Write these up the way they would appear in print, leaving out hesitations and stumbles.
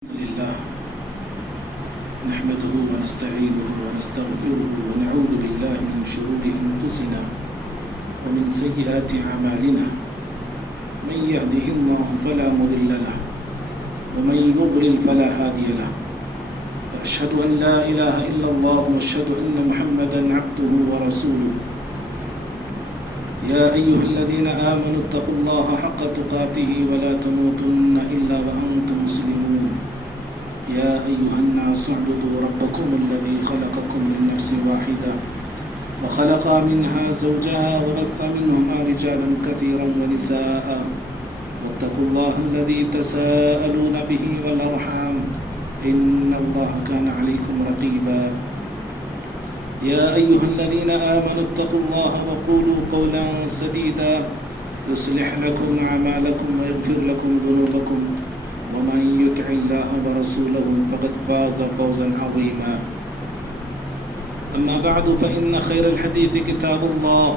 لله نحمده ونستعينه ونستغفره ونعوذ بالله من شرور أنفسنا ومن سيئات أعمالنا من يهده الله فلا مضل له ومن يضلل فلا هادي له وأشهد أن لا إله إلا الله وأشهد أن محمدا عبده ورسوله يا أيها الذين آمنوا اتقوا الله حق تقاته ولا تموتن إلا وأنتم مسلمون يا أيها الناس اعبدوا ربكم الذي خلقكم من نفس واحدة وخلق منها زوجها وبث منهما رجالا كثيرا ونساء واتقوا الله الذي تساءلون به والأرحام إن الله كان عليكم رقيبا يا أيها الذين آمنوا اتقوا الله وقولوا قولا سديدا يصلح لكم أعمالكم ويغفر لكم ذنوبكم ومن يطع الله ورسوله فقد فاز فوزا عظيما أما بعد فإن خير الحديث كتاب الله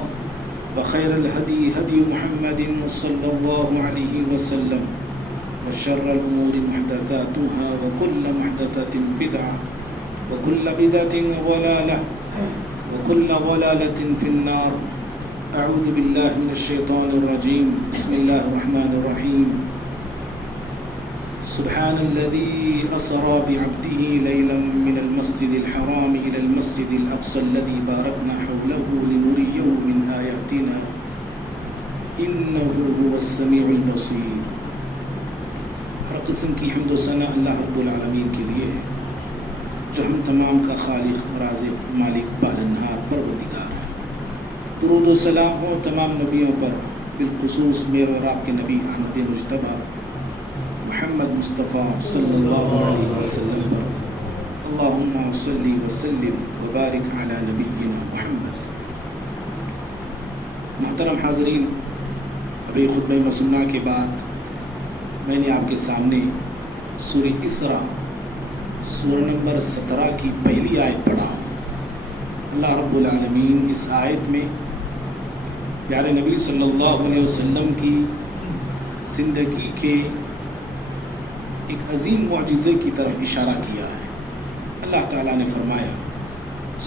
وخير الهدي هدي محمد صلى الله عليه وسلم وشر الأمور محدثاتها وكل محدثة بدعة وكل بدعة ضلالة وكل ضلالة في النار أعوذ بالله من الشيطان الرجيم بسم الله الرحمن الرحيم سبحان الذي أسرى بعبده ليلا من المسجد الحرام إلى المسجد الأقصى الذي باركنا حوله لنريه من آياتنا إنه هو السميع البصير. ہر قسم کی حمد و ثنا اللہ رب العالمین کے لیے ہے جو ہم تمام کا خالق رازق مالک پالنہار پروردگار ہے. درود و سلام ہو تمام نبیوں پر، بالخصوص میرے اور آپ کے نبی احمد مجتبیٰ محمد مصطفیٰ صلی اللہ علیہ وسلم پر. اللہم صلی وسلم وبارک علی نبینا محمد. محترم حاضرین، ابھی خطبہ مسنہ کے بعد میں نے آپ کے سامنے سورہ اسراء سورہ نمبر 17 کی پہلی آیت پڑھا. اللہ رب العالمین اس آیت میں پیارے نبی صلی اللہ علیہ وسلم کی زندگی کے ایک عظیم معجزے کی طرف اشارہ کیا ہے. اللہ تعالیٰ نے فرمایا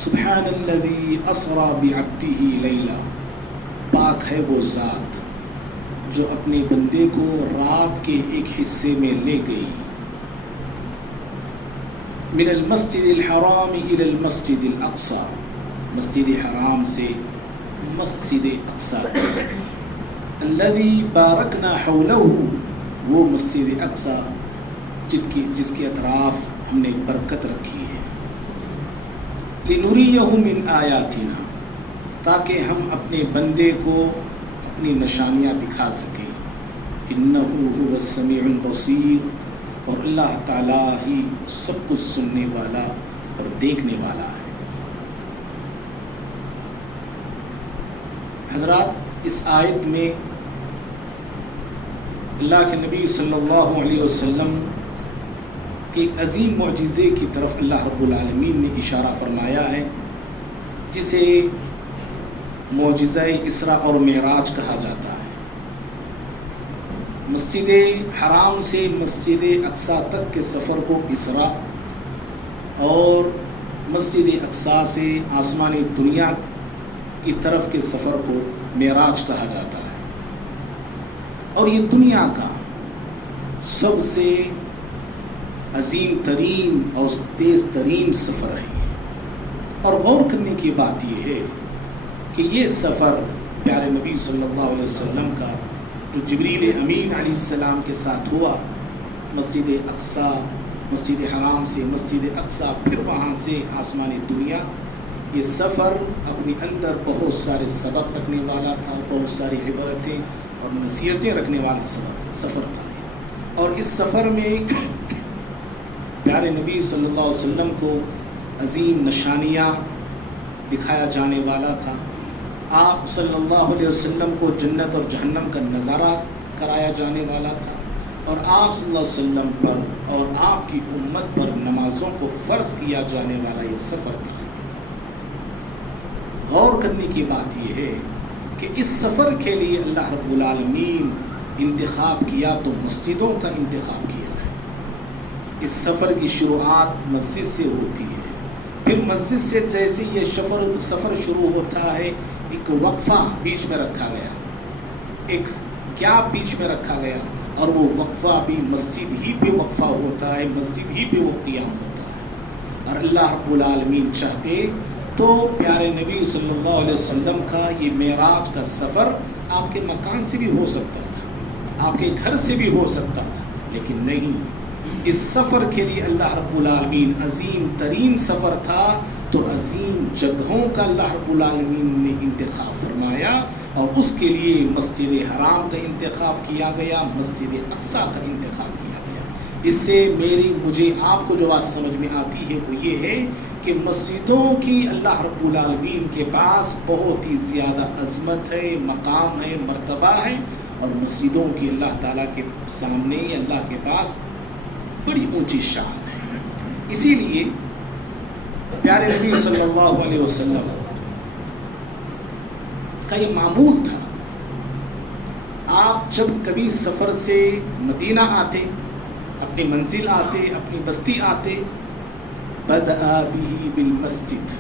سبحان الذی اسری بعبدہ لیلا، پاک ہے وہ ذات جو اپنے بندے کو رات کے ایک حصے میں لے گئی. من المسجد الحرام الى المسجد الاقصی، مسجد حرام سے مسجد اقصی. الذی بارکنا حولہ، وہ مسجد اقصی جس کے اطراف ہم نے برکت رکھی ہے. لنریہ من آیاتنا، تاکہ ہم اپنے بندے کو اپنی نشانیاں دکھا سکیں. انہ هو السمیع البصیر، اور اللہ تعالیٰ ہی سب کچھ سننے والا اور دیکھنے والا ہے. حضرات، اس آیت میں اللہ کے نبی صلی اللہ علیہ وسلم کے ایک عظیم معجزے کی طرف اللہ رب العالمین نے اشارہ فرمایا ہے، جسے معجزہ اسراء اور معراج کہا جاتا ہے. مسجد حرام سے مسجد اقصی تک کے سفر کو اسراء، اور مسجد اقصی سے آسمانی دنیا کی طرف کے سفر کو معراج کہا جاتا ہے. اور یہ دنیا کا سب سے عظیم ترین اور تیز ترین سفر ہے. اور غور کرنے کی بات یہ ہے کہ یہ سفر پیارے نبی صلی اللہ علیہ وسلم کا جو جبریل امین علیہ السلام کے ساتھ ہوا، مسجد اقصی، مسجد حرام سے مسجد اقصی، پھر وہاں سے آسمانی دنیا، یہ سفر اپنے اندر بہت سارے سبق رکھنے والا تھا، بہت ساری عبرتیں اور نصیحتیں رکھنے والا سفر تھا. اور اس سفر میں پیارے نبی صلی اللہ علیہ وسلم کو عظیم نشانیاں دکھایا جانے والا تھا. آپ صلی اللہ علیہ وسلم کو جنت اور جہنم کا نظارہ کرایا جانے والا تھا. اور آپ صلی اللہ علیہ وسلم پر اور آپ کی امت پر نمازوں کو فرض کیا جانے والا یہ سفر تھا. غور کرنے کی بات یہ ہے کہ اس سفر کے لیے اللہ رب العالمین انتخاب کیا تو مسجدوں کا انتخاب کیا ہے. اس سفر کی شروعات مسجد سے ہوتی ہے، پھر مسجد سے جیسے یہ سفر شروع ہوتا ہے ایک وقفہ بیچ میں رکھا گیا، ایک گیپ بیچ میں رکھا گیا، اور وہ وقفہ بھی مسجد ہی پہ وقفہ ہوتا ہے، مسجد ہی پہ وہ قیام ہوتا ہے۔ اور اللہ رب العالمین چاہتے تو پیارے نبی صلی اللہ علیہ وسلم کا یہ معراج کا سفر آپ کے مکان سے بھی ہو سکتا تھا، آپ کے گھر سے بھی ہو سکتا تھا، لیکن نہیں، اس سفر کے لیے اللہ رب العالمین عظیم ترین سفر تھا تو عظیم جگہوں کا اللہ رب العالمین نے انتخاب فرمایا، اور اس کے لیے مسجد حرام کا انتخاب کیا گیا، مسجد اقصی کا انتخاب کیا گیا۔ اس سے مجھے آپ کو جو بات سمجھ میں آتی ہے وہ یہ ہے کہ مسجدوں کی اللہ رب العالمین کے پاس بہت ہی زیادہ عظمت ہے، مقام ہے، مرتبہ ہے، اور مسجدوں کی اللہ تعالیٰ کے سامنے اللہ کے پاس بڑی اونچی شان ہے۔ اسی لیے پیارے نبی صلی اللہ علیہ وسلم کا یہ معمول تھا، آپ جب کبھی سفر سے مدینہ آتے، اپنی منزل آتے، اپنی بستی آتے، بدأ به بالمسجد،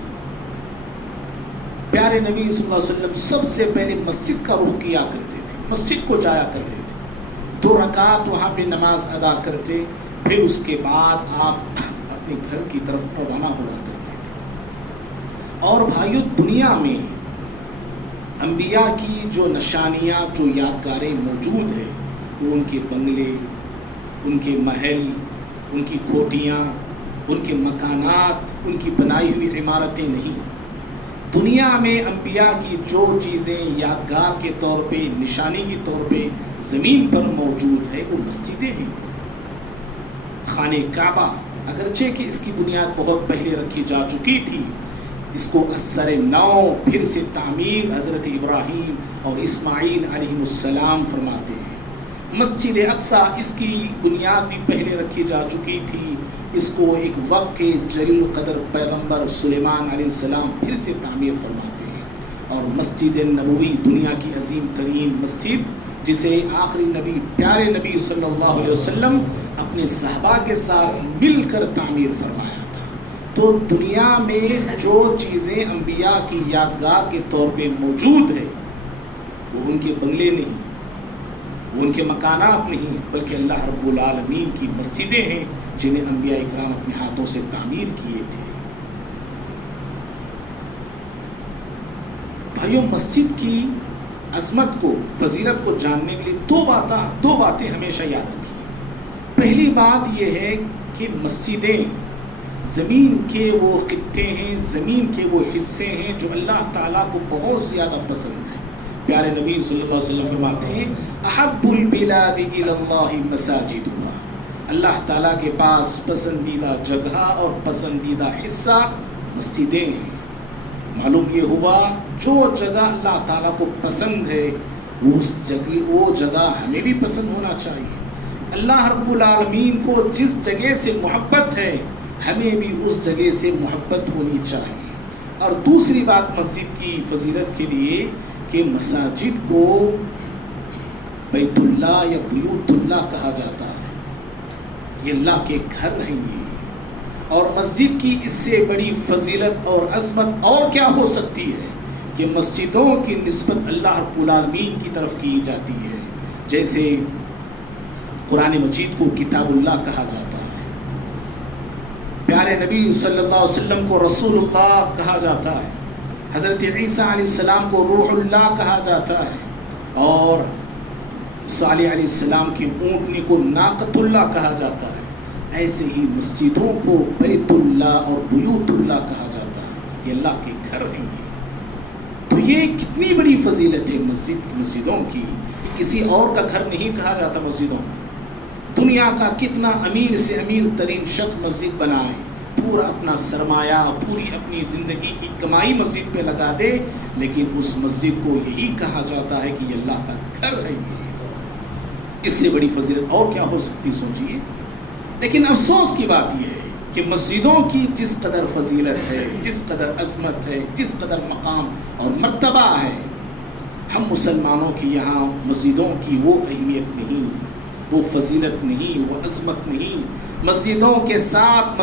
پیارے نبی صلی اللہ علیہ وسلم سب سے پہلے مسجد کا رخ کیا کرتے تھے، مسجد کو جایا کرتے تھے، 2 رکعت وہاں پہ نماز ادا کرتے، پھر اس کے بعد آپ اپنے گھر کی طرف روانہ ہوا کرتے تھے۔ اور بھائیو، دنیا میں انبیاء کی جو نشانیاں، جو یادگاریں موجود ہیں، وہ ان کے بنگلے، ان کے محل، ان کی کوٹیاں، ان کے مکانات، ان کی بنائی ہوئی عمارتیں نہیں۔ دنیا میں انبیاء کی جو چیزیں یادگار کے طور پہ، نشانی کے طور پہ زمین پر موجود ہے وہ مسجدیں ہیں۔ خانہ کعبہ، اگرچہ کہ اس کی بنیاد بہت پہلے رکھی جا چکی تھی، اس کو اثر نو پھر سے تعمیر حضرت ابراہیم اور اسماعیل علیہ السلام فرماتے ہیں۔ مسجد اقصی، اس کی بنیاد بھی پہلے رکھی جا چکی تھی، اس کو ایک وقت کے جلیل القدر پیغمبر سلیمان علیہ السلام پھر سے تعمیر فرماتے ہیں۔ اور مسجد نبوی، دنیا کی عظیم ترین مسجد، جسے آخری نبی پیارے نبی صلی اللہ علیہ وسلم اپنے صحابہ کے ساتھ مل کر تعمیر فرمایا تھا۔ تو دنیا میں جو چیزیں انبیاء کی یادگار کے طور پہ موجود ہے وہ ان کے بنگلے نہیں، وہ ان کے مکانات نہیں، بلکہ اللہ رب العالمین کی مسجدیں ہیں جنہیں انبیاء اکرام اپنے ہاتھوں سے تعمیر کیے تھے۔ بھائیوں، مسجد کی عظمت کو، فضیلت کو جاننے کے لیے دو باتیں ہمیشہ یاد رکھیں۔ پہلی بات یہ ہے کہ مسجدیں زمین کے وہ خطے ہیں، زمین کے وہ حصے ہیں جو اللہ تعالیٰ کو بہت زیادہ پسند ہیں۔ پیارے نبی صلی اللہ علیہ وسلم فرماتے ہیں، احب البلاد الی اللہ مساجدها، اللہ تعالیٰ کے پاس پسندیدہ جگہ اور پسندیدہ حصہ مسجدیں ہیں۔ معلوم یہ ہوا جو جگہ اللہ تعالیٰ کو پسند ہے وہ جگہ ہمیں بھی پسند ہونا چاہیے۔ اللہ رب العالمین کو جس جگہ سے محبت ہے ہمیں بھی اس جگہ سے محبت ہونی چاہیے۔ اور دوسری بات مسجد کی فضیلت کے لیے کہ مساجد کو بیت اللہ یا بیوت اللہ کہا جاتا ہے، یہ اللہ کے گھر ہیں یہ۔ اور مسجد کی اس سے بڑی فضیلت اور عظمت اور کیا ہو سکتی ہے کہ مسجدوں کی نسبت اللہ رب العالمین کی طرف کی جاتی ہے۔ جیسے قرآن مجید کو کتاب اللہ کہا جاتا ہے، پیارے نبی صلی اللہ علیہ وسلم کو رسول اللہ کہا جاتا ہے، حضرت عیسیٰ علیہ السلام کو روح اللہ کہا جاتا ہے، اور صالح علیہ السلام کی اونٹنی کو ناقۃ اللہ کہا جاتا ہے۔ ایسے ہی مسجدوں کو بیت اللہ اور بیوت اللہ کہا جاتا ہے، یہ اللہ کے گھر ہیں یہ۔ تو یہ کتنی بڑی فضیلت ہے مسجدوں کی، کسی اور کا گھر نہیں کہا جاتا مسجدوں کو۔ دنیا کا کتنا امیر سے امیر ترین شخص مسجد بنائے، پورا اپنا سرمایہ، پوری اپنی زندگی کی کمائی مسجد پہ لگا دے، لیکن اس مسجد کو یہی کہا جاتا ہے کہ یہ اللہ کا گھر ہے یہ۔ اس سے بڑی فضیلت اور کیا ہو سکتی سوچئے۔ لیکن افسوس کی بات یہ ہے کہ مسجدوں کی جس قدر فضیلت ہے، جس قدر عظمت ہے، جس قدر مقام اور مرتبہ ہے، ہم مسلمانوں کی یہاں مسجدوں کی وہ اہمیت نہیں، وہ فضیلت نہیں، وہ عظمت نہیں، مسجدوں کے ساتھ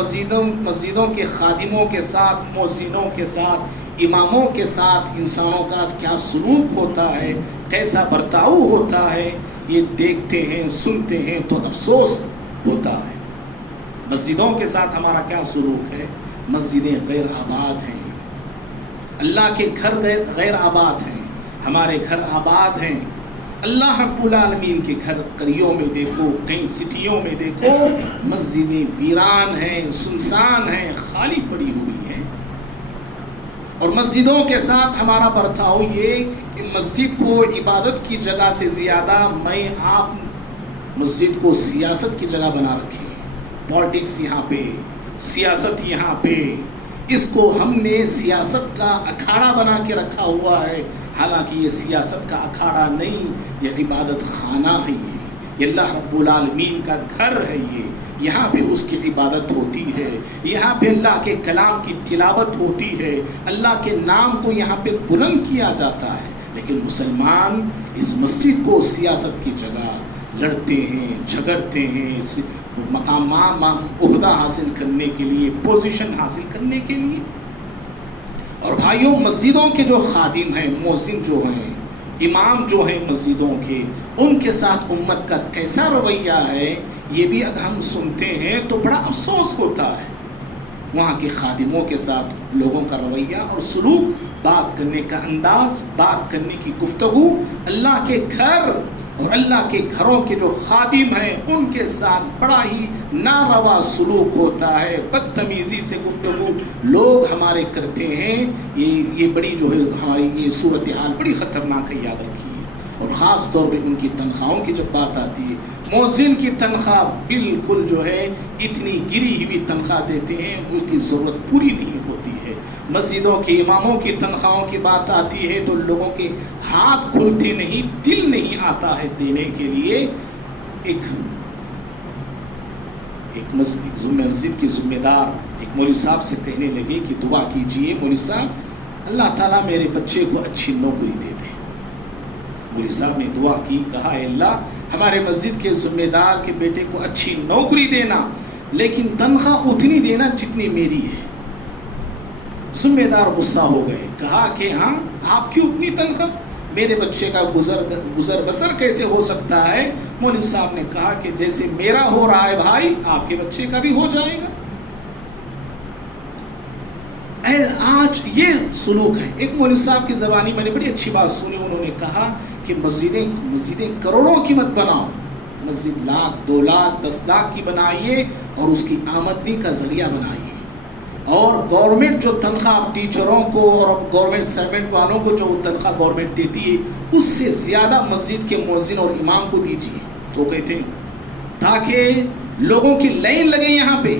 مسجدوں کے خادموں کے ساتھ، مؤذنوں کے ساتھ، اماموں کے ساتھ انسانوں کا کیا سلوک ہوتا ہے، کیسا برتاؤ ہوتا ہے، یہ دیکھتے ہیں، سنتے ہیں تو افسوس ہوتا ہے۔ مسجدوں کے ساتھ ہمارا کیا سلوک ہے؟ مسجدیں غیر آباد ہیں، اللہ کے گھر غیر آباد ہیں، ہمارے گھر آباد ہیں۔ اللہ رب العالمین کے گھر قریوں میں دیکھو، کئی سٹیوں میں دیکھو، مسجدیں ویران ہیں، سنسان ہیں، خالی پڑی ہوئی ہیں۔ اور مسجدوں کے ساتھ ہمارا برتاؤ یہ کہ مسجد کو عبادت کی جگہ سے زیادہ آپ مسجد کو سیاست کی جگہ بنا رکھے ہیں۔ پالیٹکس یہاں پہ، سیاست یہاں پہ، اس کو ہم نے سیاست کا اکھاڑا بنا کے رکھا ہوا ہے، حالانکہ یہ سیاست کا اکھاڑا نہیں، یہ عبادت خانہ ہے، یہ اللہ رب العالمین کا گھر ہے، یہاں پہ اس کی عبادت ہوتی ہے، یہاں پہ اللہ کے کلام کی تلاوت ہوتی ہے، اللہ کے نام کو یہاں پہ بلند کیا جاتا ہے۔ لیکن مسلمان اس مسجد کو سیاست کی جگہ لڑتے ہیں، جھگڑتے ہیں، مقام عہدہ حاصل کرنے کے لیے، پوزیشن حاصل کرنے کے لیے۔ اور بھائیوں، مسجدوں کے جو خادم ہیں، مؤذن جو ہیں، امام جو ہیں مسجدوں کے، ان کے ساتھ امت کا کیسا رویہ ہے، یہ بھی اگر ہم سنتے ہیں تو بڑا افسوس ہوتا ہے۔ وہاں کے خادموں کے ساتھ لوگوں کا رویہ اور سلوک، بات کرنے کا انداز، بات کرنے کی گفتگو، اللہ کے گھر اور اللہ کے گھروں کے جو خادم ہیں ان کے ساتھ بڑا ہی ناروا سلوک ہوتا ہے، بدتمیزی سے گفتگو لوگ ہمارے کرتے ہیں۔ یہ بڑی جو ہے ہماری یہ صورتحال بڑی خطرناک ہے، یاد رکھیے۔ اور خاص طور پہ ان کی تنخواہوں کی جب بات آتی ہے، مؤذن کی تنخواہ بالکل جو ہے اتنی گری ہوئی تنخواہ دیتے ہیں، اس کی ضرورت پوری نہیں ہوتی ہے۔ مسجدوں کے اماموں کی تنخواہوں کی بات آتی ہے تو لوگوں کے ہاتھ کھلتے نہیں، دل نہیں آتا ہے دینے کے لیے۔ ایک مسجد کے ذمہ دار ایک مولوی صاحب سے کہنے لگے کہ دعا کیجئے مولوی صاحب، اللہ تعالیٰ میرے بچے کو اچھی نوکری دے دے۔ مولوی صاحب نے دعا کی، کہا اے اللہ ہمارے مسجد کے ذمہ دار کے بیٹے کو اچھی نوکری دینا، لیکن تنخواہ اتنی دینا جتنی میری ہے۔ ذمہ دار غصہ ہو گئے، کہا کہ ہاں آپ کی اتنی تنخواہ، میرے بچے کا گزر بسر کیسے ہو سکتا ہے؟ مولوی صاحب نے کہا کہ جیسے میرا ہو رہا ہے بھائی، آپ کے بچے کا بھی ہو جائے گا۔ آج یہ سلوک ہے۔ ایک مولوی صاحب کی زبانی میں نے بڑی اچھی بات سنی، انہوں نے کہا کہ مسجدیں کروڑوں کی مت بناؤ، مسجد لاکھ، 2 لاکھ، 10 لاکھ کی بنائیے اور اس کی آمدنی کا ذریعہ بنائیے۔ اور گورنمنٹ جو تنخواہ ٹیچروں کو اور گورنمنٹ سرونٹ والوں کو جو تنخواہ گورنمنٹ دیتی ہے، اس سے زیادہ مسجد کے مؤذن اور امام کو دیجیے، وہ کہتے ہیں، تاکہ لوگوں کی لائن لگے یہاں پہ،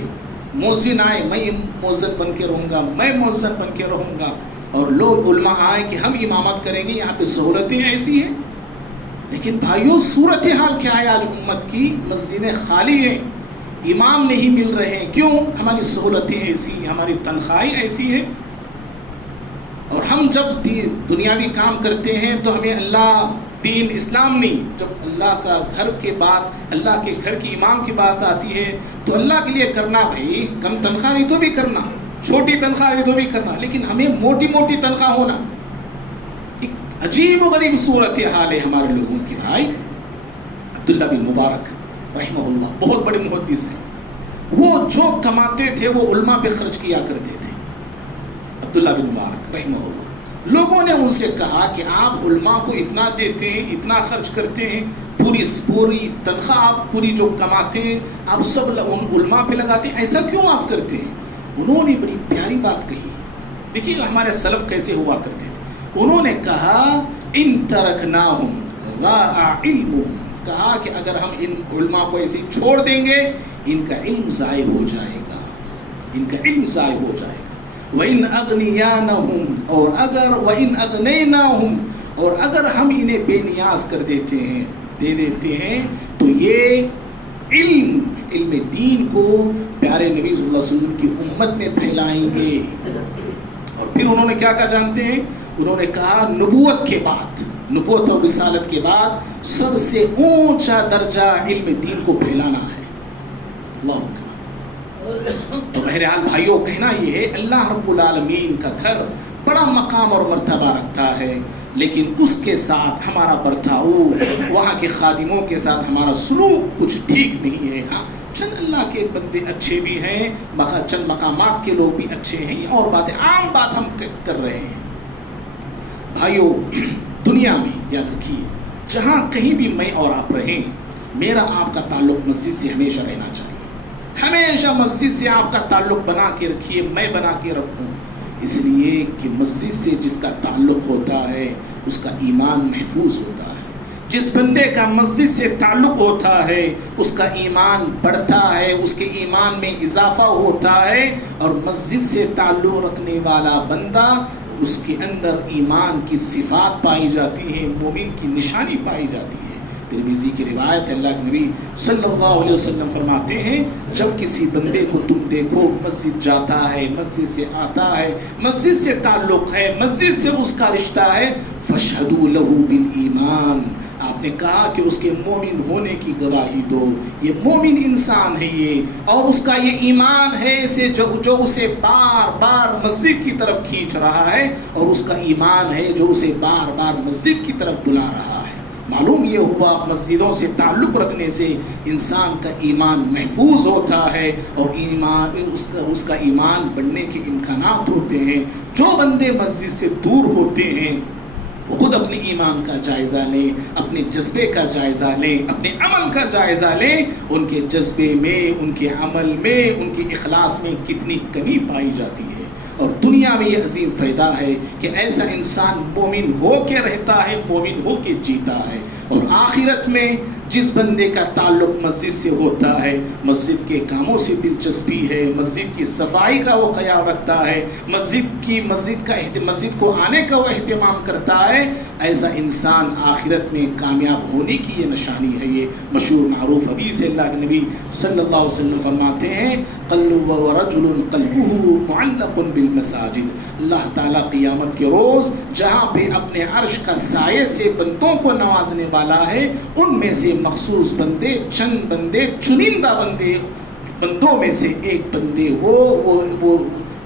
مؤذن آئے میں مؤذن بن کے رہوں گا، میں مؤذن بن کے رہوں گا، اور لوگ علماء آئے کہ ہم امامت کریں گے، یہاں پہ سہولتیں ایسی ہیں۔ لیکن بھائیوں، صورتحال کیا ہے آج امت کی؟ مسجدیں خالی ہیں، امام نہیں مل رہے ہیں۔ کیوں؟ ہماری سہولتیں ایسی ہیں، ہماری تنخواہیں ایسی ہیں، اور ہم جب دنیاوی کام کرتے ہیں تو ہمیں اللہ، دین، اسلام نہیں، جب اللہ کا گھر کے بعد اللہ کے گھر کی امام کی بات آتی ہے تو اللہ کے لیے کرنا، بھائی کم تنخواہ نہیں تو بھی کرنا، چھوٹی تنخواہ نہیں تو بھی کرنا، لیکن ہمیں موٹی موٹی تنخواہ ہونا۔ ایک عجیب و غریب صورتحال ہے ہمارے لوگوں کی۔ بھائی عبداللہ بن مبارک رحمہ اللہ بہت بڑے محدث ہیں، وہ جو کماتے تھے وہ علماء پہ خرچ کیا کرتے تھے۔ عبداللہ بن مبارک رحمہ اللہ، لوگوں نے ان سے کہا کہ آپ علماء کو اتنا دیتے ہیں، اتنا خرچ کرتے ہیں، پوری تنخواہ آپ پوری جو کماتے ہیں آپ سب ان علماء پہ لگاتے ہیں، ایسا کیوں آپ کرتے ہیں؟ انہوں نے بڑی پیاری بات کہی۔ دیکھیے ہمارے سلف کیسے ہوا کرتے تھے۔ انہوں نے کہا ان ترکناہم ضاع علمہم، کہا کہ اگر ہم ان علماء کو ایسے چھوڑ دیں گے، ان کا علم ضائع ہو جائے گا، ان کا علم ضائع ہو جائے گا۔ وَإِنْ أَغْنِيَانَهُمْ، وَإِنْ أَغْنَيْنَاهُمْ، اور اگر ہم انہیں بے نیاز کر دیتے ہیں، دے دیتے ہیں، تو یہ علم دین کو پیارے نبی صلی اللہ علیہ وسلم کی امت میں پھیلائیں گے۔ اور پھر انہوں نے کیا کہا جانتے ہیں؟ انہوں نے کہا نبوت کے بعد، نبوت اور رسالت کے بعد سب سے اونچا درجہ علم دین کو پھیلانا ہے۔ اللہ اکبر۔ تو بہرحال بھائیوں کہنا یہ ہے اللہ رب العالمین کا گھر بڑا مقام اور مرتبہ رکھتا ہے، لیکن اس کے ساتھ ہمارا برتاؤ، وہاں کے خادموں کے ساتھ ہمارا سلوک کچھ ٹھیک نہیں ہے۔ ہاں چند اللہ کے بندے اچھے بھی ہیں، چند مقامات کے لوگ بھی اچھے ہیں، اور باتیں عام بات ہم کر رہے ہیں۔ بھائیوں دنیا میں یاد رکھیے، جہاں کہیں بھی میں اور آپ رہیں، میرا آپ کا تعلق مسجد سے ہمیشہ رہنا چاہیے۔ ہمیشہ مسجد سے آپ کا تعلق بنا کے رکھیے، میں بنا کے رکھوں، اس لیے کہ مسجد سے جس کا تعلق ہوتا ہے اس کا ایمان محفوظ ہوتا ہے۔ جس بندے کا مسجد سے تعلق ہوتا ہے اس کا ایمان بڑھتا ہے، اس کے ایمان میں اضافہ ہوتا ہے، اور مسجد سے تعلق رکھنے والا بندہ اس کے اندر ایمان کی صفات پائی جاتی ہیں، مومن کی نشانی پائی جاتی ہے۔ ترمذی کی روایت ہے، اللہ کے نبی صلی اللہ علیہ وسلم فرماتے ہیں جب کسی بندے کو تم دیکھو مسجد جاتا ہے، مسجد سے آتا ہے، مسجد سے تعلق ہے، مسجد سے اس کا رشتہ ہے، فاشہدوا لہ بالایمان، آپ نے کہا کہ اس کے مومن ہونے کی گواہی دو، یہ مومن انسان ہے یہ، اور اس کا یہ ایمان ہے اسے جو اسے بار بار مسجد کی طرف کھینچ رہا ہے، اور اس کا ایمان ہے جو اسے بار بار مسجد کی طرف بلا رہا ہے۔ معلوم یہ ہوا مسجدوں سے تعلق رکھنے سے انسان کا ایمان محفوظ ہوتا ہے، اور ایمان اس کا ایمان بڑھنے کے امکانات ہوتے ہیں۔ جو بندے مسجد سے دور ہوتے ہیں وہ خود اپنے ایمان کا جائزہ لیں، اپنے جذبے کا جائزہ لیں، اپنے عمل کا جائزہ لیں، ان کے جذبے میں، ان کے عمل میں، ان کے اخلاص میں کتنی کمی پائی جاتی ہے۔ اور دنیا میں یہ عظیم فائدہ ہے کہ ایسا انسان مومن ہو کے رہتا ہے، مومن ہو کے جیتا ہے، اور آخرت میں جس بندے کا تعلق مسجد سے ہوتا ہے، مسجد کے کاموں سے دلچسپی ہے، مسجد کی صفائی کا وہ خیال رکھتا ہے، مسجد کو آنے کا وہ اہتمام کرتا ہے، ایسا انسان آخرت میں کامیاب ہونے کی یہ نشانی ہے۔ یہ مشہور معروف حدیث ہے، اللہ کے نبی صلی اللہ علیہ وسلم فرماتے ہیں قلب ورجل قلبه معلق بالمساجد، اللہ تعالیٰ قیامت کے روز جہاں پہ اپنے عرش کا سائے سے بندوں کو نوازنے والا ہے، ان میں سے مخصوص بندے، چند بندے، چنندہ بندوں میں سے ایک بندے وہ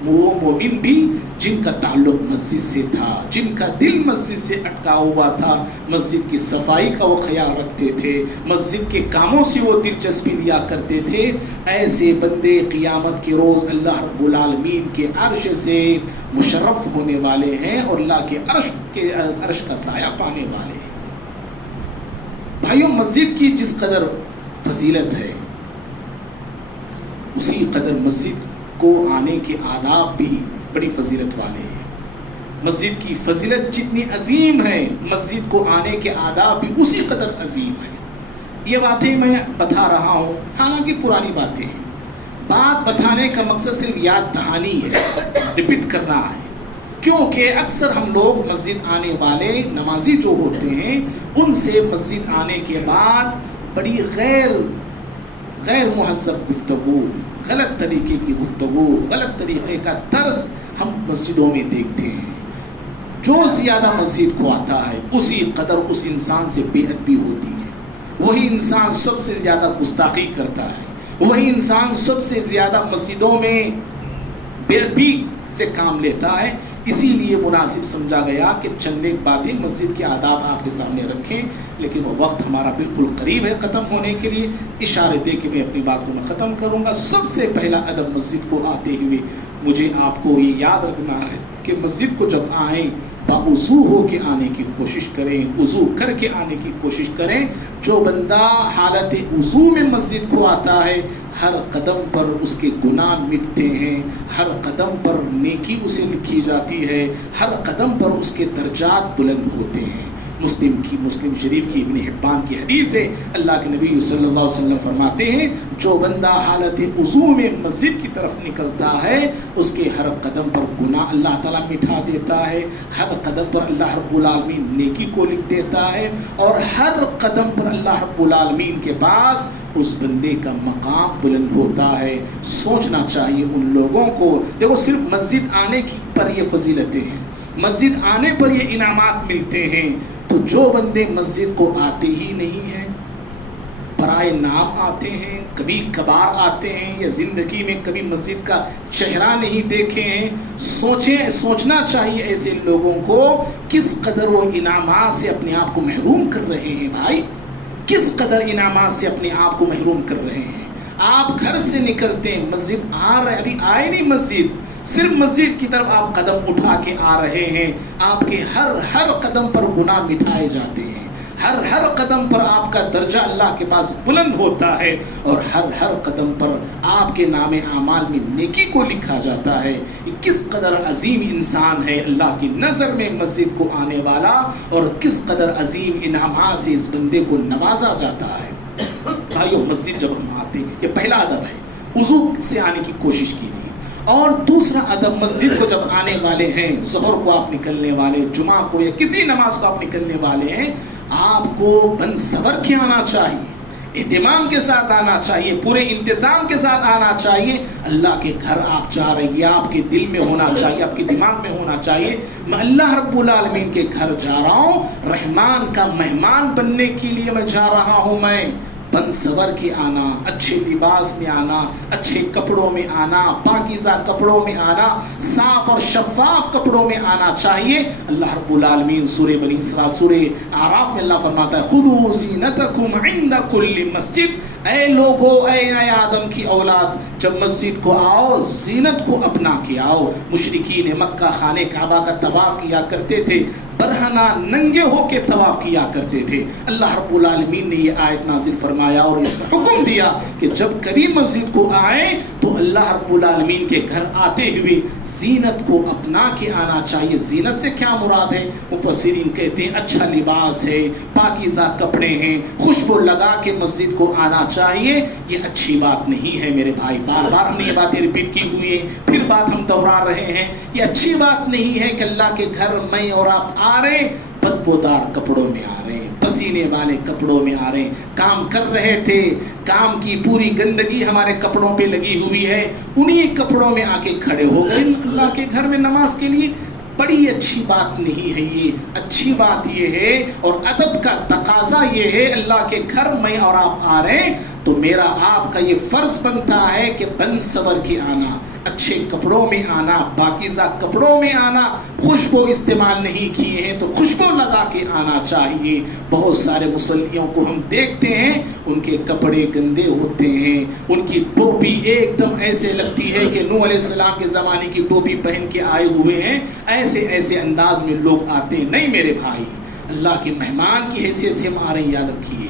مومن بھی جن کا تعلق مسجد سے تھا، جن کا دل مسجد سے اٹکا ہوا تھا، مسجد کی صفائی کا وہ خیال رکھتے تھے، مسجد کے کاموں سے وہ دلچسپی لیا کرتے تھے، ایسے بندے قیامت کے روز اللہ رب العالمین کے عرش سے مشرف ہونے والے ہیں، اور اللہ کے عرش کا سایہ پانے والے ہیں۔ بھائیوں مسجد کی جس قدر فضیلت ہے، اسی قدر مسجد کو آنے کے آداب بھی بڑی فضیلت والے ہیں۔ مسجد کی فضیلت جتنی عظیم ہے، مسجد کو آنے کے آداب بھی اسی قدر عظیم ہے۔ یہ باتیں میں بتا رہا ہوں، حالانکہ پرانی باتیں ہیں، بات بتانے کا مقصد صرف یاد دہانی ہے، ریپیٹ کرنا ہے، کیونکہ اکثر ہم لوگ مسجد آنے والے نمازی جو ہوتے ہیں ان سے مسجد آنے کے بعد بڑی غیر مہذب گفتگو، غلط طریقے کی گفتگو، غلط طریقے کا طرز ہم مسجدوں میں دیکھتے ہیں۔ جو زیادہ مسجد کو آتا ہے اسی قدر اس انسان سے بے ادبی ہوتی ہے، وہی انسان سب سے زیادہ گستاخی کرتا ہے، وہی انسان سب سے زیادہ مسجدوں میں بے ادبی سے کام لیتا ہے۔ اسی لیے مناسب سمجھا گیا کہ چند ایک باتیں مسجد کے آداب آپ کے سامنے رکھیں، لیکن وہ وقت ہمارا بالکل قریب ہے ختم ہونے کے لیے، اشارے دے کے میں اپنی بات کو میں ختم کروں گا۔ سب سے پہلا ادب مسجد کو آتے ہوئے مجھے آپ کو یہ یاد رکھنا ہے کہ مسجد کو جب آئیں باوضو ہو کے آنے کی کوشش کریں، وضو کر کے آنے کی کوشش کریں۔ جو بندہ حالت وضو میں مسجد کو آتا ہے ہر قدم پر اس کے گناہ مٹتے ہیں، ہر قدم پر نیکی اسے لکھی جاتی ہے، ہر قدم پر اس کے درجات بلند ہوتے ہیں۔ مسلم شریف کی ابن حبان کی حدیث ہے، اللہ کے نبی صلی اللہ علیہ وسلم فرماتے ہیں جو بندہ حالت وضو میں مسجد کی طرف نکلتا ہے اس کے ہر قدم پر گناہ اللہ تعالیٰ مٹھا دیتا ہے، ہر قدم پر اللہ رب العالمین نیکی کو لکھ دیتا ہے، اور ہر قدم پر اللہ رب العالمین کے پاس اس بندے کا مقام بلند ہوتا ہے۔ سوچنا چاہیے ان لوگوں کو، دیکھو صرف مسجد آنے کی پر یہ فضیلتیں ہیں، مسجد آنے پر یہ انعامات ملتے ہیں، تو جو بندے مسجد کو آتے ہی نہیں ہیں، برائے نام آتے ہیں، کبھی کبھار آتے ہیں یا زندگی میں کبھی مسجد کا چہرہ نہیں دیکھے ہیں، سوچنا چاہیے ایسے لوگوں کو کس قدر وہ انعامات سے اپنے آپ کو محروم کر رہے ہیں۔ بھائی کس قدر انعامات سے اپنے آپ کو محروم کر رہے ہیں۔ آپ گھر سے نکلتے ہیں، مسجد آ رہے، ابھی آئے نہیں مسجد، صرف مسجد کی طرف آپ قدم اٹھا کے آ رہے ہیں، آپ کے ہر قدم پر گناہ مٹھائے جاتے ہیں، ہر قدم پر آپ کا درجہ اللہ کے پاس بلند ہوتا ہے، اور ہر قدم پر آپ کے نام اعمال میں نیکی کو لکھا جاتا ہے۔ کس قدر عظیم انسان ہے اللہ کی نظر میں مسجد کو آنے والا، اور کس قدر عظیم انعامات سے اس بندے کو نوازا جاتا ہے۔ بھائیو مسجد جب ہم آتے ہیں، یہ پہلا ادب ہے، وضو سے آنے کی کوشش کیجیے۔ اور دوسرا ادب، مسجد کو جب آنے والے ہیں، ظہر کو آپ نکلنے والے، جمعہ کو یا کسی نماز کو آپ نکلنے والے ہیں، آپ کو بن صبر کے آنا چاہیے، اہتمام کے ساتھ آنا چاہیے، پورے انتظام کے ساتھ آنا چاہیے۔ اللہ کے گھر آپ جا رہے ہیں، یہ آپ کے دل میں ہونا چاہیے، آپ کے دماغ میں ہونا چاہیے، میں اللہ رب العالمین کے گھر جا رہا ہوں، رحمان کا مہمان بننے کے لیے میں جا رہا ہوں۔ میں بن صبر کے آنا، اچھے لباس میں آنا، اچھے کپڑوں میں آنا، پاکیزہ کپڑوں میں آنا، صاف اور شفاف کپڑوں میں آنا چاہیے۔ اللہ رب العالمین سورہ بنی اسرائیل سورہ اعراف میں اللہ فرماتا ہے خذوا زینتکم عند کل مسجد، اے لوگو، اے آدم کی اولاد، جب مسجد کو آؤ زینت کو اپنا کے آؤ۔ مشرکین مکہ خانہ کعبہ کا طواف کیا کرتے تھے، برہنہ ننگے ہو کے طواف کیا کرتے تھے۔ اللہ رب العالمین نے یہ آیت نازل فرمایا اور اس کا حکم دیا کہ جب کبھی مسجد کو آئیں تو اللہ رب العالمین کے گھر آتے ہوئے زینت کو اپنا کے آنا چاہیے۔ زینت سے کیا مراد ہے؟ مفسرین کہتے ہیں اچھا لباس ہے، پاکیزہ کپڑے ہیں، خوشبو لگا کے مسجد کو آنا چاہیے۔ یہ اچھی بات نہیں ہے میرے بھائی، بار بار ہم نے یہ باتیں ریپیٹ کی ہوئی ہیں، پھر بات ہم دہرا رہے ہیں۔ یہ اچھی بات نہیں ہے کہ اللہ کے گھر میں اور آپ آ رہے بدبودار کپڑوں میں آ رہے ہیں، پسینے والے کپڑوں میں آ رہے ہیں، کام کر رہے تھے، کام کی پوری گندگی ہمارے کپڑوں پہ لگی ہوئی ہے، انہی کپڑوں میں آ کے کھڑے ہو گئے اللہ کے گھر میں نماز کے لیے۔ بڑی اچھی بات نہیں ہے یہ۔ اچھی بات یہ ہے اور ادب کا تقاضا یہ ہے، اللہ کے گھر میں اور آپ آ رہے ہیں تو میرا آپ کا یہ فرض بنتا ہے کہ بن صبر کے آنا، اچھے کپڑوں میں آنا، پاکیزہ کپڑوں میں آنا، خوشبو استعمال نہیں کیے ہیں تو خوشبو لگا کے آنا چاہیے۔ بہت سارے مصلیوں کو ہم دیکھتے ہیں، ان کے کپڑے گندے ہوتے ہیں، ان کی ٹوپی ایک دم ایسے لگتی ہے کہ نوح علیہ السلام کے زمانے کی ٹوپی پہن کے آئے ہوئے ہیں، ایسے انداز میں لوگ آتے ہیں۔ نہیں میرے بھائی، اللہ کے مہمان کی حیثیت سے ہم آ رہے ہیں، یاد رکھیے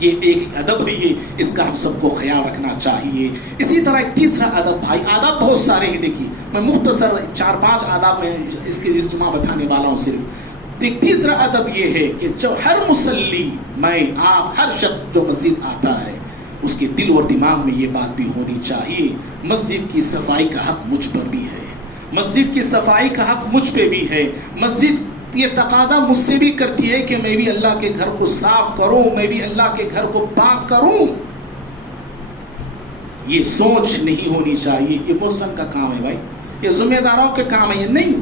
یہ ایک ادب ہے، یہ اس کا ہم سب کو خیال رکھنا چاہیے۔ اسی طرح ایک تیسرا ادب، بھائی آداب بہت سارے ہیں، دیکھیے میں مختصر 4-5 آداب میں اس کے جمعہ بتانے والا ہوں صرف۔ ایک تیسرا ادب یہ ہے کہ جو ہر مصلی، میں آپ ہر شخص جو مسجد آتا ہے اس کے دل اور دماغ میں یہ بات بھی ہونی چاہیے، مسجد کی صفائی کا حق مجھ پر بھی ہے، مسجد کی صفائی کا حق مجھ پہ بھی ہے، مسجد یہ تقاضا مجھ سے بھی کرتی ہے کہ میں بھی اللہ کے گھر کو صاف کروں، میں بھی اللہ کے گھر کو پاک کروں۔ یہ سوچ نہیں ہونی چاہیے یہ مؤذن کا کام ہے بھائی، یہ ذمہ داروں کے کام ہے، یہ نہیں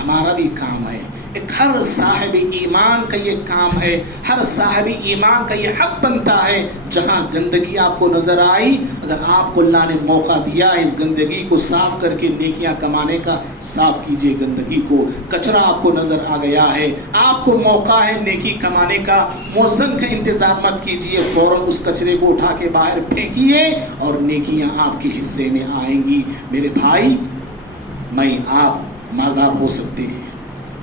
ہمارا بھی کام ہے۔ ایک ہر صاحب ایمان کا یہ کام ہے، ہر صاحب ایمان کا یہ حق بنتا ہے، جہاں گندگی آپ کو نظر آئی، اگر آپ کو اللہ نے موقع دیا ہے اس گندگی کو صاف کر کے نیکیاں کمانے کا، صاف کیجئے گندگی کو۔ کچرا آپ کو نظر آ گیا ہے، آپ کو موقع ہے نیکی کمانے کا، مؤذن کا انتظار مت کیجئے، فوراً اس کچرے کو اٹھا کے باہر پھینکیے اور نیکیاں آپ کے حصے میں آئیں گی۔ میرے بھائی، میں آپ مالدار ہو سکتے ہیں،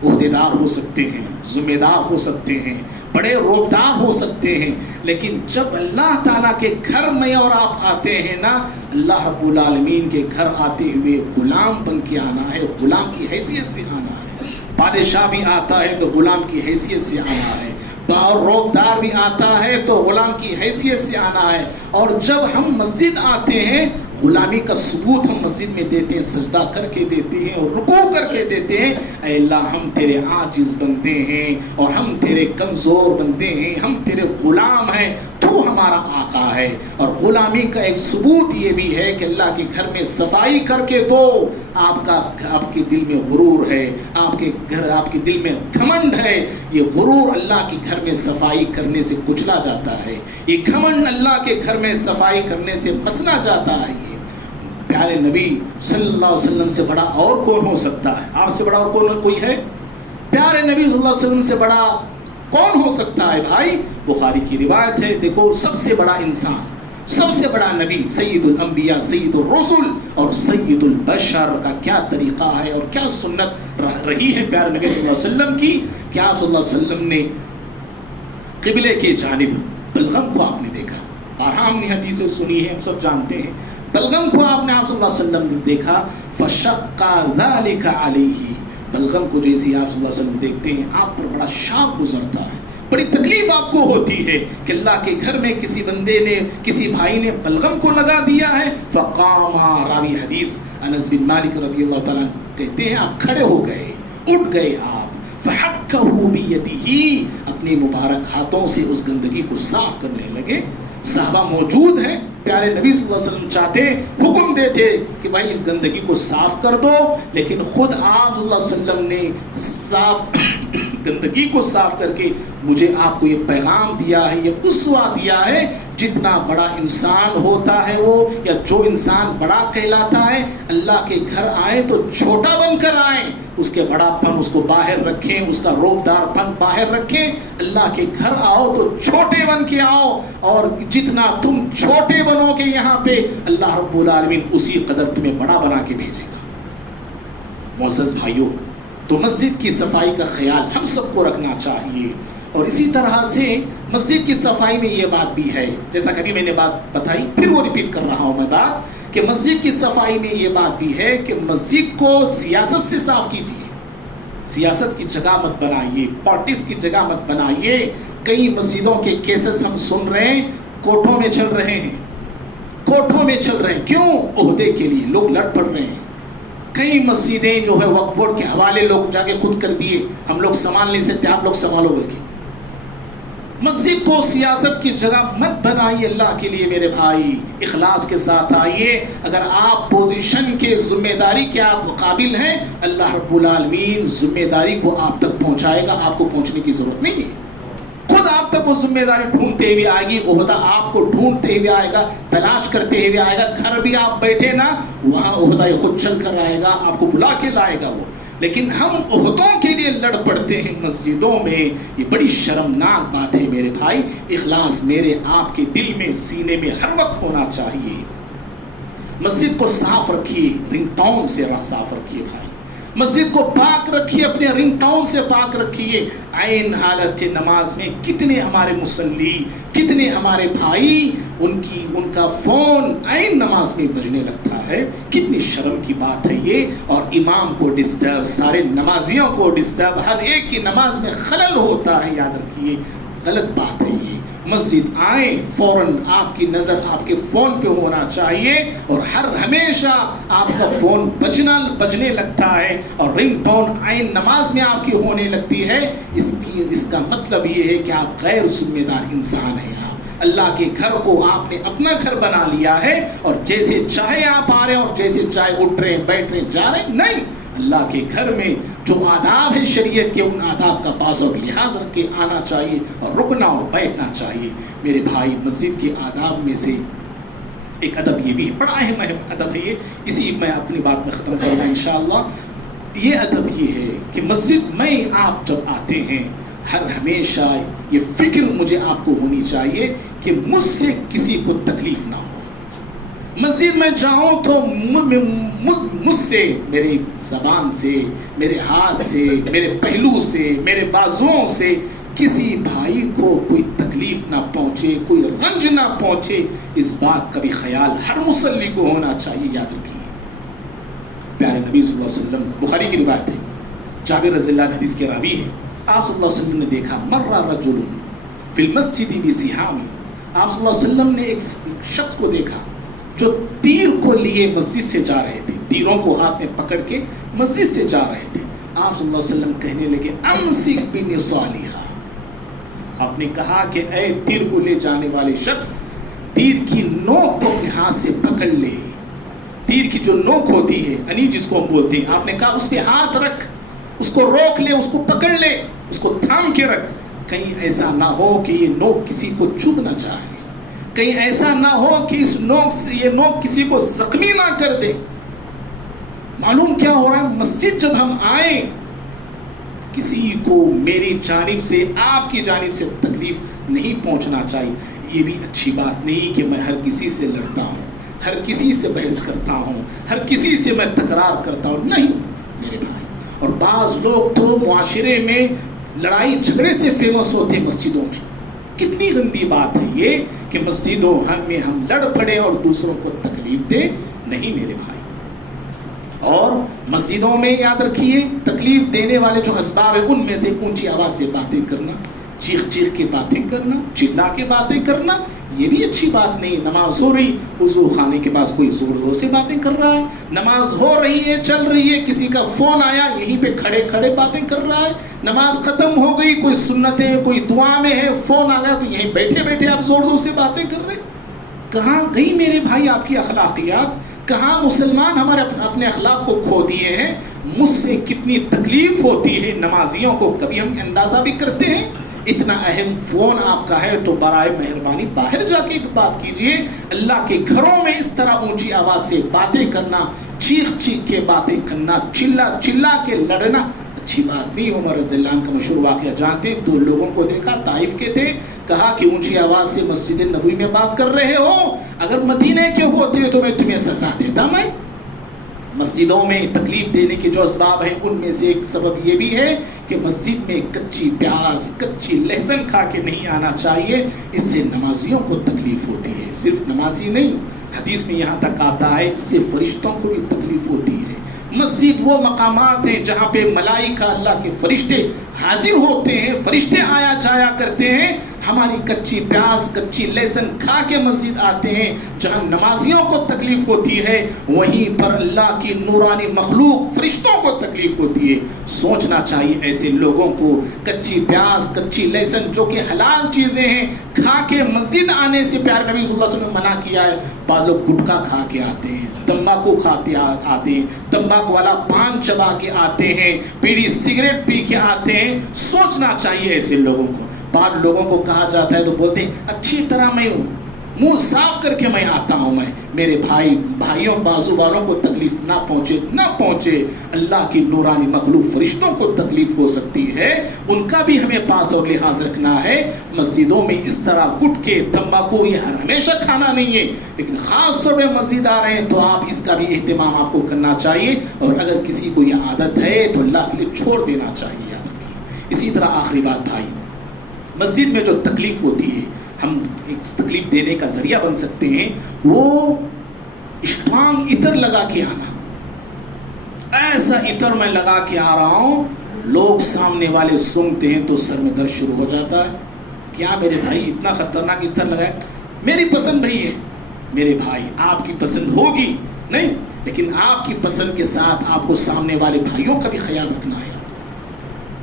عہدیدار ہو سکتے ہیں، ذمہ دار ہو سکتے ہیں، بڑے روبدار ہو سکتے ہیں، لیکن جب اللہ تعالیٰ کے گھر میں اور آپ آتے ہیں نا، اللہ رب العالمین کے گھر آتے ہوئے غلام بن کے آنا ہے، غلام کی حیثیت سے آنا ہے۔ بادشاہ بھی آتا ہے تو غلام کی حیثیت سے آنا ہے، اور روبدار بھی آتا ہے تو غلام کی حیثیت سے آنا ہے۔ اور جب ہم مسجد آتے ہیں، غلامی کا ثبوت ہم مسجد میں دیتے ہیں، سجدہ کر کے دیتے ہیں اور رکوع کر کے دیتے ہیں، اے اللہ ہم تیرے عاجز بندے ہیں اور ہم تیرے کمزور بندے ہیں، ہم تیرے غلام ہیں، تو تو ہمارا آقا ہے. اور غلامی کا ایک ثبوت یہ بھی ہے کہ اللہ کے گھر میں صفائی کر کے تو آپ کے دل میں غرور ہے, آپ کے دل میں گھمنڈ ہے. یہ غرور اللہ کے گھر میں صفائی کرنے سے کچلا جاتا ہے, یہ گھمنڈ اللہ کے گھر میں صفائی کرنے سے مسنا جاتا ہے. یہ پیارے نبی صلی اللہ علیہ وسلم سے بڑا اور کون ہو سکتا ہے؟ آپ سے بڑا اور کون کوئی ہے؟ پیارے نبی صلی اللہ علیہ وسلم سے بڑا کون ہو سکتا ہے بھائی؟ بخاری کی روایت ہے, دیکھو سب سے بڑا انسان, سب سے بڑا نبی, سید الانبیاء, سید الرسل اور سید البشر کا کیا طریقہ ہے اور کیا سنت رہی ہے پیارے نبی صلی اللہ علیہ وسلم کی کہ آپ صلی اللہ علیہ وسلم نے قبلے کے جانب بلغم کو آپ نے دیکھا. بارہا ہم نے حدیثیں سنی ہیں, ہم سب جانتے ہیں. بلغم کو آپ نے آپ صلی اللہ علیہ وسلم نے دیکھا, فشق ذلك علیہ, بلغم کو جیسے آپ صلی اللہ علیہ وسلم دیکھتے ہیں آپ پر بڑا شاق گزرتا ہے, بڑی تکلیف آپ کو ہوتی ہے کہ اللہ کے گھر میں کسی بندے نے, کسی بھائی نے بلغم کو لگا دیا ہے. فقام, راوی حدیث انس بن مالک رضی اللہ تعالیٰ کہتے ہیں آپ کھڑے ہو گئے, اٹھ گئے آپ. فحکہ بیدہ, اپنی مبارک ہاتھوں سے اس گندگی کو صاف کرنے لگے. صحابہ موجود ہیں, پیارے نبی صلی اللہ علیہ وسلم چاہتے, حکم دیتے کہ بھائی اس گندگی کو صاف کر دو, لیکن خود آپ صلی اللہ علیہ وسلم نے صاف گندگی کو صاف کر کے مجھے آپ کو یہ پیغام دیا ہے, یہ اسوہ دیا ہے. جتنا بڑا انسان ہوتا ہے وہ, یا جو انسان بڑا کہلاتا ہے, اللہ کے گھر آئے تو چھوٹا بن کر آئیں, اس کے بڑا پن اس کو باہر رکھیں, اس کا روبدار پن باہر رکھیں. اللہ کے گھر آؤ تو چھوٹے بن کے آؤ, اور جتنا تم چھوٹے بنو گے یہاں پہ اللہ رب العالمین اسی قدر تمہیں بڑا بنا کے بھیجے گا. معزز بھائیو, تو مسجد کی صفائی کا خیال ہم سب کو رکھنا چاہیے. اور اسی طرح سے مسجد کی صفائی میں یہ بات بھی ہے, جیسا کبھی میں نے بات بتائی, پھر وہ ریپیٹ کر رہا ہوں میں بات, کہ مسجد کی صفائی میں یہ بات بھی ہے کہ مسجد کو سیاست سے صاف کیجیے. سیاست کی جگہ مت بنائیے, پالیٹکس کی جگہ مت بنائیے. کئی مسجدوں کے کیسز ہم سن رہے ہیں, کوٹھوں میں چل رہے ہیں, کوٹھوں میں چل رہے ہیں. کیوں؟ عہدے کے لیے لوگ لڑ پڑ رہے ہیں. کئی مسجدیں جو ہے وقف بورڈ کے حوالے لوگ جا کے خود کر دیے, ہم لوگ سنبھال نہیں سکتے, آپ لوگ سنبھالو بول کے. مسجد کو سیاست کی جگہ مت بنائیے. اللہ کے لیے میرے بھائی اخلاص کے ساتھ آئیے. اگر آپ پوزیشن کے ذمہ داری کے آپ قابل ہیں, اللہ رب العالمین ذمہ داری کو آپ تک پہنچائے گا, آپ کو پہنچنے کی ضرورت نہیں ہے. خود آپ تک وہ ذمہ داری ڈھونڈتے ہوئے آئے گی, عہدہ آپ کو ڈھونڈتے ہوئے آئے گا, تلاش کرتے ہوئے آئے گا. گھر بھی آپ بیٹھے نا, وہاں عہدہ خود چل کر آئے گا, آپ کو بلا کے لائے گا وہ. لیکن ہم عہدوں کے لیے لڑ پڑتے ہیں مسجدوں میں, یہ بڑی شرمناک بات ہے میرے بھائی. اخلاص میرے آپ کے دل میں, سینے میں ہر وقت ہونا چاہیے. مسجد کو صاف رکھیے, رنگ ٹون سے صاف رکھیے بھائی. مسجد کو پاک رکھیے, اپنے رنگ ٹون سے پاک رکھیے. عین حالت نماز میں کتنے ہمارے مصلی, کتنے ہمارے بھائی, ان کا فون عین نماز میں بجنے لگتا ہے. کتنی شرم کی بات ہے یہ. اور امام کو ڈسٹرب, سارے نمازیوں کو ڈسٹرب, ہر ایک کی نماز میں خلل ہوتا ہے. یاد رکھیے غلط بات ہے یہ. مسجد آئیں, فوراً آپ کی نظر آپ کے فون پہ ہونا چاہیے, اور ہمیشہ آپ کا فون بجنے لگتا ہے اور رنگ ٹون عین نماز میں آپ کی ہونے لگتی ہے. اس کا مطلب یہ ہے کہ آپ غیر ذمہ دار انسان ہیں. آپ اللہ کے گھر کو آپ نے اپنا گھر بنا لیا ہے, اور جیسے چاہے آپ آ رہے ہیں اور جیسے چاہے اٹھ رہے ہیں, بیٹھ رہے ہیں, جا رہے ہیں. نہیں, اللہ کے گھر میں جو آداب ہے شریعت کے, ان آداب کا پاس اور لحاظ رکھ کے آنا چاہیے, اور رکنا اور بیٹھنا چاہیے. میرے بھائی, مسجد کے آداب میں سے ایک ادب یہ بھی ہے, بڑا اہم ادب ہے یہ. اسی میں اپنی بات میں ختم کروں گا انشاءاللہ. یہ ادب یہ ہے کہ مسجد میں آپ جب آتے ہیں, ہمیشہ یہ فکر مجھے آپ کو ہونی چاہیے کہ مجھ سے کسی کو تکلیف نہ ہو. مسجد میں جاؤں تو مجھ سے, میری زبان سے, میرے ہاتھ سے, میرے پہلو سے, میرے بازوؤں سے کسی بھائی کو کوئی تکلیف نہ پہنچے, کوئی رنج نہ پہنچے. اس بات کا بھی خیال ہر مصلی کو ہونا چاہیے. یاد رکھیے پیارے نبی صلی اللہ علیہ وسلم, بخاری کی روایت ہے, جابر رضی اللہ عنہ حدیث کے راوی ہیں, آپ صلی اللہ علیہ وسلم نے دیکھا, مر رجل فی المسجد بسہام, آپ صلی اللہ علیہ وسلم نے ایک شخص کو دیکھا جو تیر کو لیے مسجد سے جا رہے تھے, تیروں کو ہاتھ میں پکڑ کے مسجد سے جا رہے تھے. آپ صلی اللہ علیہ وسلم کہنے لگے, امسک بنصالھا, آپ نے کہا کہ اے تیر کو لے جانے والے شخص، تیر کی نوک کو اپنے ہاتھ سے پکڑ لے. تیر کی جو نوک ہوتی ہے انی جس کو ہم بولتے ہیں، آپ نے کہا اس پہ ہاتھ رکھ، اس کو روک لے، اس کو پکڑ لے، اس کو تھام کے رکھ. کہیں ایسا نہ ہو کہ یہ نوک کسی کو چبھ نہ چاہے، کہیں ایسا نہ ہو کہ اس نوک سے یہ نوک کسی کو زخمی نہ کر دے. معلوم کیا ہو رہا ہے؟ مسجد جب ہم آئیں، کسی کو میری جانب سے، آپ کی جانب سے تکلیف نہیں پہنچنا چاہیے. یہ بھی اچھی بات نہیں کہ میں ہر کسی سے لڑتا ہوں، ہر کسی سے بحث کرتا ہوں، ہر کسی سے میں تکرار کرتا ہوں. نہیں میرے بھائی. اور بعض لوگ تو معاشرے میں لڑائی جھگڑے سے فیمس ہوتے ہیں مسجدوں میں. کتنی گندی بات ہے یہ کہ مسجدوں میں ہم لڑ پڑے اور دوسروں کو تکلیف دے. نہیں میرے بھائی. اور مسجدوں میں یاد رکھیے، تکلیف دینے والے جو اسباب ہیں ان میں سے اونچی آواز سے باتیں کرنا، چیخ چیخ کے باتیں کرنا، چلا کے باتیں کرنا، یہ بھی اچھی بات نہیں. نماز ہو رہی، وضو خانے کے پاس کوئی زور زور سے باتیں کر رہا ہے، نماز ہو رہی ہے، چل رہی ہے، کسی کا فون آیا یہیں پہ کھڑے کھڑے باتیں کر رہا ہے. نماز ختم ہو گئی، کوئی سنتیں کوئی دعا میں ہے، فون آ گیا تو یہیں بیٹھے بیٹھے آپ زور زور سے باتیں کر رہے. کہاں گئی میرے بھائی آپ کی اخلاقیات؟ کہاں مسلمان ہمارے اپنے اخلاق کو کھو دیے ہیں؟ مجھ سے کتنی تکلیف ہوتی ہے نمازیوں کو، کبھی ہم اندازہ بھی کرتے ہیں؟ اتنا اہم فون آپ کا ہے تو برائے مہربانی باہر جا کے ایک بات کیجئے. اللہ کے گھروں میں اس طرح اونچی آواز سے باتیں کرنا، چیخ چیخ کے باتیں کرنا، چلا چلا کے لڑنا اچھی بات نہیں. عمر رضی اللہ عنہ کا مشہور واقعہ جانتے ہیں. 2 لوگوں کو دیکھا، طائف کے تھے، کہا کہ اونچی آواز سے مسجد نبوی میں بات کر رہے ہو، اگر مدینے کے ہوتے تو میں تمہیں سزا دیتا. میں مسجدوں میں تکلیف دینے کے جو اسباب ہیں ان میں سے ایک سبب یہ بھی ہے کہ مسجد میں کچی پیاز، کچی لہسن کھا کے نہیں آنا چاہیے. اس سے نمازیوں کو تکلیف ہوتی ہے. صرف نمازی نہیں، حدیث میں یہاں تک آتا ہے اس سے فرشتوں کو بھی تکلیف ہوتی ہے. مسجد وہ مقامات ہیں جہاں پہ ملائکہ، اللہ کے فرشتے حاضر ہوتے ہیں، فرشتے آیا جایا کرتے ہیں. ہماری کچی پیاز، کچی لہسن کھا کے مسجد آتے ہیں. جہاں نمازیوں کو تکلیف ہوتی ہے وہیں پر اللہ کی نورانی مخلوق فرشتوں کو تکلیف ہوتی ہے. سوچنا چاہیے ایسے لوگوں کو. کچی پیاز، کچی لہسن جو کہ حلال چیزیں ہیں، کھا کے مسجد آنے سے پیارے نبی صلی اللہ علیہ وسلم نے منع کیا ہے. بعض لوگ گٹکا کھا کے آتے ہیں، تمباکو کھاتے آتے ہیں، تمباکو والا پان چبا کے آتے ہیں، بیڑی سگریٹ پی کے آتے ہیں. سوچنا چاہیے ایسے لوگوں کو. بعض لوگوں کو کہا جاتا ہے تو بولتے ہیں اچھی طرح میں منہ صاف کر کے میں آتا ہوں. میں میرے بھائیوں بازو والوں کو تکلیف نہ پہنچے. اللہ کی نورانی مخلوق فرشتوں کو تکلیف ہو سکتی ہے، ان کا بھی ہمیں پاس اور لحاظ رکھنا ہے. مسجدوں میں اس طرح گٹکے، تمباکو یہ ہمیشہ کھانا نہیں ہے، لیکن خاص طور پہ مسجد آ رہے ہیں تو آپ اس کا بھی اہتمام آپ کو کرنا چاہیے. اور اگر کسی کو یہ عادت ہے تو اللہ کے لیے چھوڑ دینا چاہیے. یاد رکھیے. اسی طرح آخری بات بھائی، مسجد میں جو تکلیف ہوتی ہے، ہم ایک تکلیف دینے کا ذریعہ بن سکتے ہیں، وہ اسٹرانگ عطر لگا کے آنا. ایسا عطر میں لگا کے آ رہا ہوں، لوگ سامنے والے سنتے ہیں تو سر میں درد شروع ہو جاتا ہے. کیا میرے بھائی اتنا خطرناک عطر لگائے؟ میری پسند نہیں ہے. میرے بھائی آپ کی پسند ہوگی نہیں، لیکن آپ کی پسند کے ساتھ آپ کو سامنے والے بھائیوں کا بھی خیال رکھنا ہے.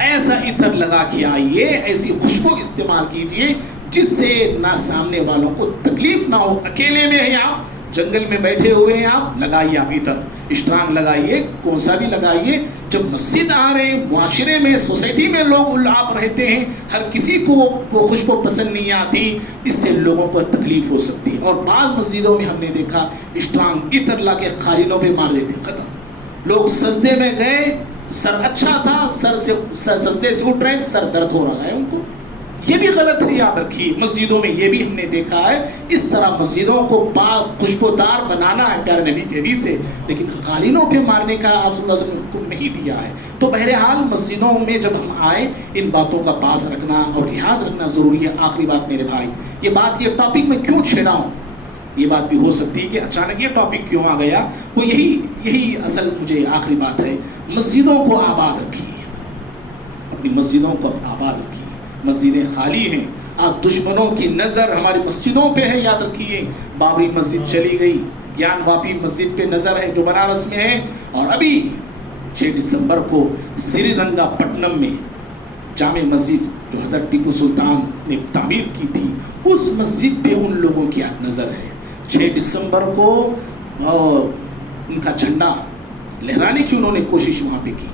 ایسا عطر لگا کے آئیے، ایسی خوشبو استعمال کیجئے جس سے نہ سامنے والوں کو تکلیف نہ ہو. اکیلے میں ہیں آپ، جنگل میں بیٹھے ہوئے ہیں آپ، لگائیے آپ عطر، اسٹرانگ لگائیے، کون سا بھی لگائیے. جب مسجد آ رہے ہیں، معاشرے میں، سوسائٹی میں لوگ آپ رہتے ہیں، ہر کسی کو وہ خوشبو پسند نہیں آتی، اس سے لوگوں کو تکلیف ہو سکتی ہے. اور بعض مسجدوں میں ہم نے دیکھا اسٹرانگ عطر لا کے قالینوں پہ مار دیتے ہیں، ختم. لوگ سجدے میں گئے، سر اچھا تھا، سجدے سے اٹھ رہے ہیں، سر درد ہو رہا ہے ان کو. یہ بھی غلط ہے. یاد رکھیے مسجدوں میں یہ بھی ہم نے دیکھا ہے. اس طرح مسجدوں کو پاک خوشبودار بنانا ہے پیارے نبی کے حدیث سے، لیکن قالینوں پہ مارنے کا آپ صلی اللہ علیہ وسلم نے حکم نہیں دیا ہے. تو بہرحال مسجدوں میں جب ہم آئیں ان باتوں کا پاس رکھنا اور لحاظ رکھنا ضروری ہے. آخری بات میرے بھائی، یہ ٹاپک میں کیوں چھیڑا ہوں؟ یہ بات بھی ہو سکتی ہے کہ اچانک یہ ٹاپک کیوں آ گیا. وہ یہی اصل مجھے آخری بات ہے. مسجدوں کو آباد رکھیے، اپنی مسجدوں کو آباد رکھیے. مسجدیں خالی ہیں، آپ دشمنوں کی نظر ہماری مسجدوں پہ ہے. یاد رکھیے بابری مسجد چلی گئی، گیان واپی مسجد پہ نظر ہے جو بنارس میں ہے. اور ابھی 6 دسمبر کو سری رنگا پٹنم میں جامع مسجد جو حضرت ٹیپو سلطان نے تعمیر کی تھی، اس مسجد پہ ان لوگوں کی نظر ہے۔ 6 دسمبر کو ان کا جھنڈا لہرانے کی انہوں نے کوشش وہاں پہ کی۔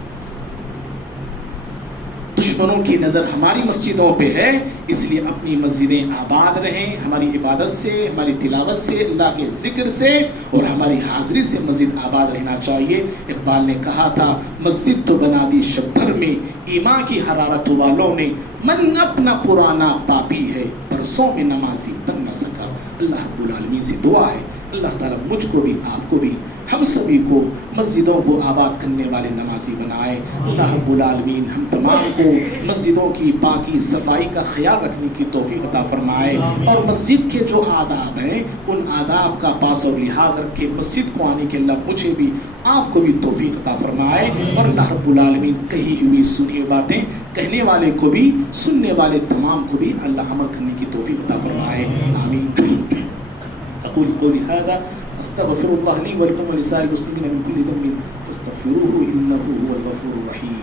دشمنوں کی نظر ہماری مسجدوں پہ ہے، اس لیے اپنی مسجدیں آباد رہیں، ہماری عبادت سے، ہماری تلاوت سے، اللہ کے ذکر سے اور ہماری حاضری سے مسجد آباد رہنا چاہیے۔ اقبال نے کہا تھا مسجد تو بنا دی شب بھر میں ایمان کی حرارت والوں نے، من اپنا پرانا پاپی ہے برسوں میں نمازی بن نہ سکا۔ اللہ رب العالمین سے دعا ہے اللہ تعالیٰ مجھ کو بھی، آپ کو بھی، ہم سبھی کو مسجدوں کو آباد کرنے والے نمازی بنائے۔ اللہ رب العالمین ہم تمام کو مسجدوں کی پاکی صفائی کا خیال رکھنے کی توفیق عطا فرمائے، اور مسجد کے جو آداب ہیں ان آداب کا پاس اور لحاظ رکھ کے مسجد کو آنے کے اللہ مجھے بھی آپ کو بھی توفیق عطا فرمائے، اور اللہ رب العالمین کہی ہوئی سنی ہوئی باتیں کہنے والے کو بھی، سننے والے تمام کو بھی اللہ عمل کرنے کی توفیق عطا فرمائے، آمین۔ اقول قولی هذا استغفر الله لي ولكم ولسائر المسلمين من كل ذنب فاستغفروه انه هو الغفور الرحيم۔